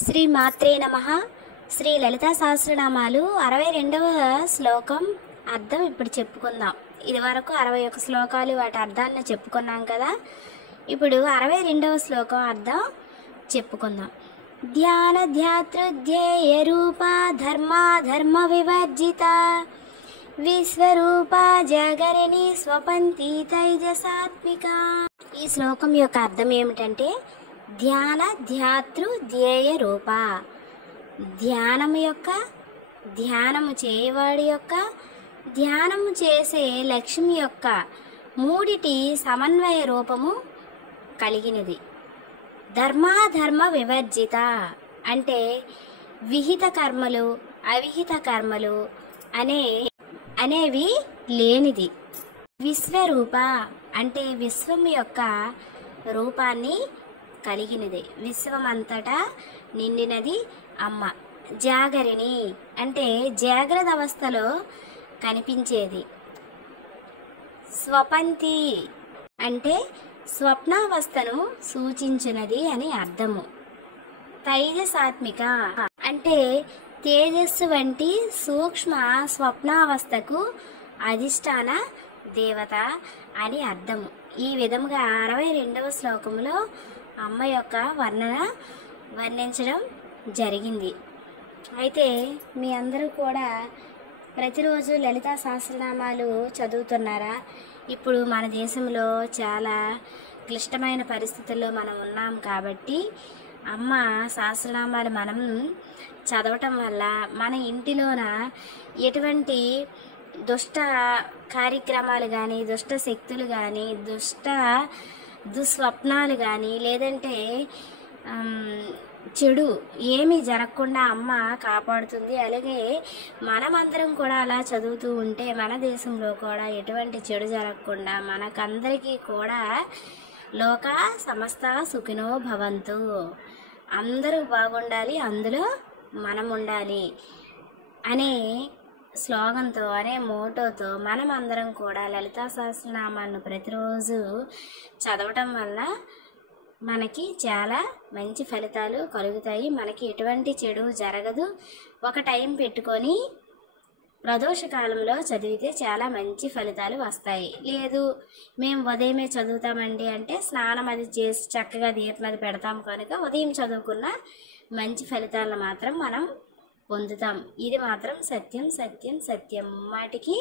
శ్రీ మాత్రే నమః. శ్రీ లలితా సహస్రనామాలు 62వ శ్లోకం అర్థం ఇప్పుడు చెప్పుకుందాం. ఇది వరకు 61 శ్లోకాలు వాటి అర్థాన్ని చెప్పుకున్నాం కదా. ఇప్పుడు 62వ శ్లోకం అర్థం చెప్పుకుందాం. ధ్యాన ధ్యాతృధ్యేయ రూప ధర్మ వివర్జిత విశ్వరూప జాగరిణి స్వపంతి తైజసాత్మిక. ఈ శ్లోకం యొక్క అర్థం ఏమిటంటే ధ్యాన ధ్యాతృ ధ్యేయ రూప, ధ్యానము యొక్క, ధ్యానము చేయవాడి యొక్క, ధ్యానము చేసే లక్ష్మి యొక్క మూడిటి సమన్వయ రూపము కలిగినది. ధర్మ వివర్జిత అంటే విహిత కర్మలు అవిహిత కర్మలు అనేవి లేనిది. విశ్వరూప అంటే విశ్వం యొక్క రూపాన్ని కలిగినది, విశ్వమంతటా నిండినది అమ్మ. జాగరిణి అంటే జాగ్రత్త అవస్థలో కనిపించేది. స్వపంతి అంటే స్వప్నావస్థను సూచించినది అని అర్థము. తైజసాత్మిక అంటే తేజస్సు వంటి సూక్ష్మ స్వప్నావస్థకు అధిష్టాన దేవత అని అర్థము. ఈ విధముగా 62వ శ్లోకంలో అమ్మ యొక్క వర్ణించడం జరిగింది. అయితే మీ అందరూ కూడా ప్రతిరోజు లలితా సహస్రనామాలు చదువుతున్నారా? ఇప్పుడు మన దేశంలో చాలా క్లిష్టమైన పరిస్థితుల్లో మనం ఉన్నాం కాబట్టి అమ్మ సహస్రనామాలు మనం చదవటం వల్ల మన ఇంటిలోన ఎటువంటి దుష్ట కార్యక్రమాలు కానీ, దుష్ట శక్తులు కానీ, దుస్వప్నాలు కానీ, లేదంటే చెడు ఏమీ జరగకుండా అమ్మ కాపాడుతుంది. అలాగే మనమందరం కూడా అలా చదువుతూ ఉంటే మన దేశంలో కూడా ఎటువంటి చెడు జరగకుండా మనకందరికీ కూడా లోక సమస్త సుఖినో భవంతు, అందరూ బాగుండాలి, అందులో మనం ఉండాలి అనే స్లోగన్తో, అనే మోటోతో మనమందరం కూడా లలితా సహస్రనామాలను ప్రతిరోజు చదవటం వల్ల మనకి చాలా మంచి ఫలితాలు కలుగుతాయి. మనకి ఎటువంటి చెడు జరగదు. ఒక టైం పెట్టుకొని ప్రదోష కాలంలో చదివితే చాలా మంచి ఫలితాలు వస్తాయి. లేదు మేము ఉదయమే చదువుతామండి అంటే స్నానం అది చేసి చక్కగా దీపం అది పెడతాం కనుక ఉదయం చదువుకున్న మంచి ఫలితాలను మాత్రం మనం పొందుతాం. ఇది మాత్రం సత్యం సత్యం సత్యం, మాటికి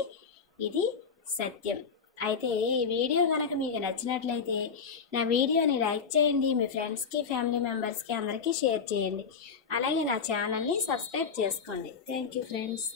ఇది సత్యం. అయితే ఈ వీడియో కనుక మీకు నచ్చినట్లయితే నా వీడియోని లైక్ చేయండి, మీ ఫ్రెండ్స్కి, ఫ్యామిలీ మెంబర్స్కి అందరికీ షేర్ చేయండి. అలాగే నా ఛానల్ని సబ్స్క్రైబ్ చేసుకోండి. Thank you friends.